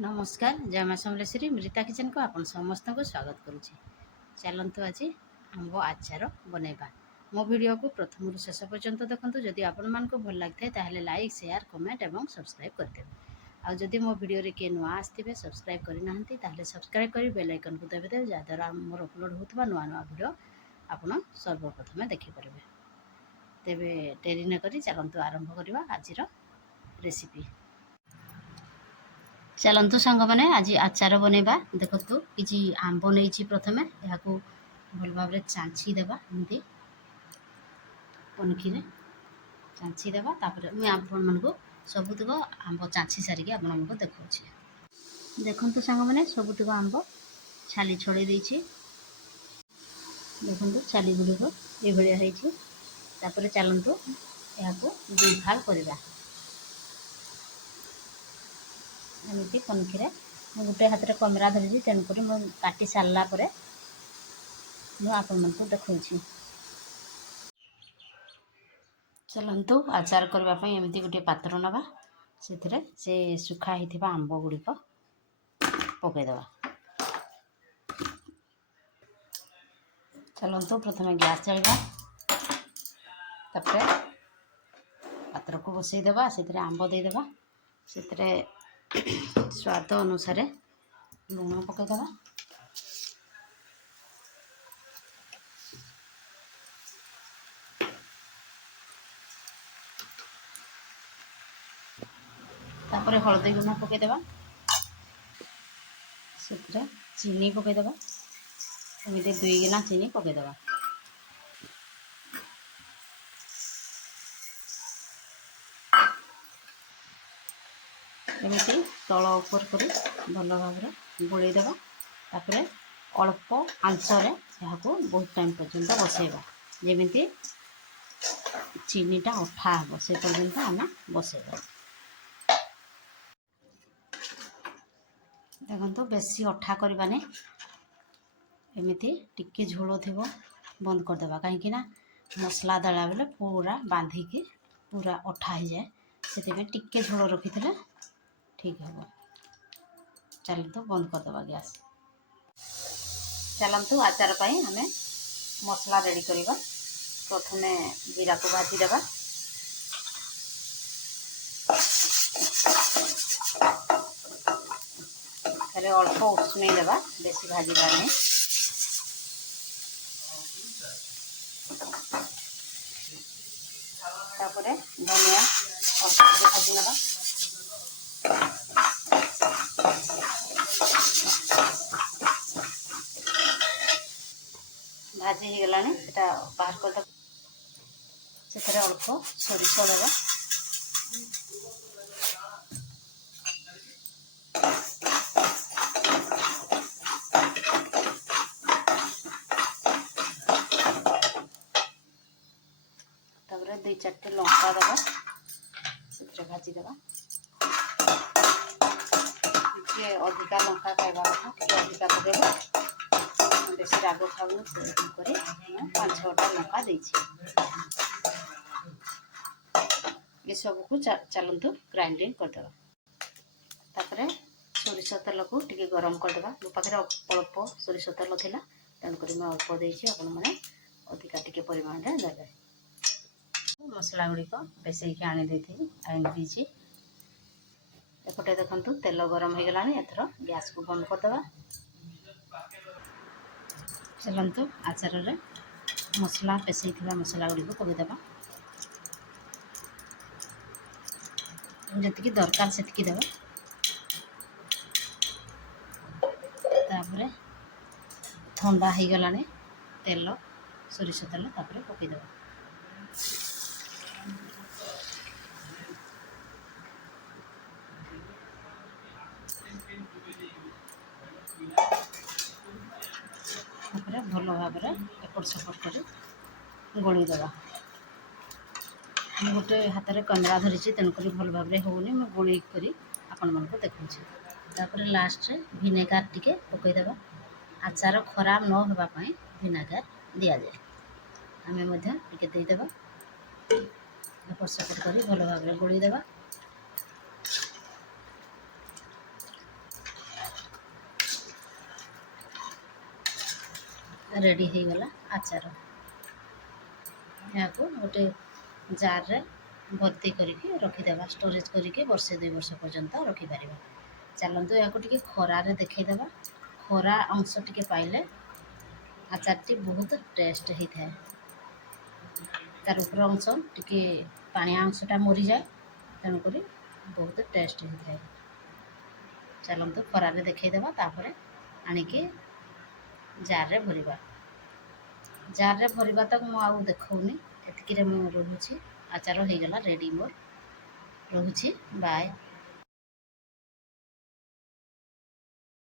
नमस्कार जय माँ समलेश्वरी मृता किचन को आपण समस्त को स्वागत करुच्ची। चलतु आज आंब आचार बनैबा मो वीडियो को प्रथम शेष पर्यंत देखूँ। जदि आपण मानक भल लगी ताहले लाइक शेयर कमेंट और सब्सक्राइब करदे। आ जदि मो वीडियो रे किए नुआ आसथिबे सब्सक्राइब करना ताहले सब्सक्राइब करी बेल आइकन को दबाइदेवे जहाँद्वारा मोर अपलोड होता नुआ नुआ वीडियो आपण सर्वप्रथमे देखिपारे। तेबे डेरी न करी चलतु आरंभ करवा आज रेसिपी। चलतु सांग मैंने आज आचार बनैबा। देखु कि आंब नहीं प्रथमे यहाँ भल भाव चाँची देवा एमती पनिकी चाँची देवा। मुझे आपण मान सबुतक आंब चाँची सारिकी आपण देखा। देखु सांग मैंने सबुतक आंब छाली छड़े देखु छाली गुड़िक ये चलतु यहाँ दुई फाल करवा। एमती पनिकी गोटे हाथ में कैमेरा धरी तेणुक काटी सारापर आपण देखा। चलतु आचार करने एमती गोटे पात्र नवा से सुखा होता आंब गुड़िक पकईदे। चलतु प्रथम गैस जलवा पात्र को बसईदेवा से आंब देदेवा से स्वाद अनुसार लुण पकईदेवा। तापर हलदी गुण पकईदेवा से चीनी पकईदेवा एमती 2 गिना चीनी पकईदेवा। एमती तल ऊपर कर भल भाव गोलैदेवा। तापर अल्प आंचर यहाँ बहुत टाइम पर्यंत बसैबा जमी चीनीटा अठा हे से पर्यंत आम बसैबा। देखो बेसी अठा करवानी एमती टिके झोल थी बंद करदेवा कहीं मसला दला बेले पूरा बांधिकी पूरा अठा हो जाए से टिके झोल रखी ठीक है। चलतु बंद करदेवा गैस। चलतु आचार पाई आम मसला रेडी करवा। प्रथमे जीरा को भाजीदेवा फिर अल्प उष्णई देवा बेसी भाजवा नहीं। तापर धनिया अल्प भाजी नवा भाजी हो गलानी सेटा बाहर कर से अल्प सोरिष देवा तापर 2-4 लंका देवा से भाजीदेवा। टे अधिका लंका खावा कथा अधिका पकेबा बेसी राग खाऊँ से 5-6टा लंका देछि। ये सब को चलतु ग्राइंडिंग करदेवा। तापर सोरिष तेल को टिके गरम करदेवा। मो पाखे अल्प सोरिष तेल थिला तेणुक मैं अल्प देछि आपण मैंने अधिका टिके परिमाण रे देबे। मसला गुड़िक बेसैक आनी देती एपटे देखु तेल गरम हो गला। एथर गैस को बंद करदेवा। चलतु आचार रे मसला पेसई मसला गुड़िक पकईदेवा जी दरकार से देवा। तापर ठंडा हो गला तेल सोरिष तेल तापर पकईदेवा। भल भाव एपट सेपट कर गोलैदेवा। गोटे हाथ में कैमेरा धरी तेणुक भल भाव होनी मैं गोल कर आपण मानक देखा। तापर लास्ट भिनेगार टिके पकईदेवा। आचार खराब न होगापाई भिनेगार दि जाए आम टिके देदेवा। एपट सेपट कर भल भाव गोलैदेवा। रेडी ହେଇଗଲା ଆଚାର। ଏହାକୁ ଗୋଟେ ଜାର୍ରେ ଭର୍ତ୍ତି କରିକି ରଖିଦେବା, ଷ୍ଟୋରେଜ୍ କରିକି ବର୍ଷେ 2 ବର୍ଷ ପର୍ଯ୍ୟନ୍ତ ରଖିପାରିବା। ଚାଲନ୍ତୁ ଏହାକୁ ଟିକେ ଖରାରେ ଦେଖେଇଦେବା। ଖରା ଅଂଶ ଟିକେ ପାଇଲେ ଆଚାରଟି ବହୁତ ଟେଷ୍ଟ ହେଇଥାଏ। ତାର ଉପର ଅଂଶ ଟିକେ ପାଣିଆ ଅଂଶଟା ମରିଯାଏ, ତେଣୁକରି ବହୁତ ଟେଷ୍ଟ ହେଇଥାଏ। ଚାଲନ୍ତୁ ଖରାରେ ଦେଖେଇଦେବା, ତାପରେ ଆଣିକି ଜାର୍ରେ ଭରିବା। ଜାର୍ରେ ଭରିବା ତ ମୁଁ ଆଉ ଦେଖାଉନି, ଏତିକିରେ ମୁଁ ରହୁଛି। ଆଚାର ହେଇଗଲା ରେଡ଼ି ମୋର। ରହୁଛି, ବାଏ।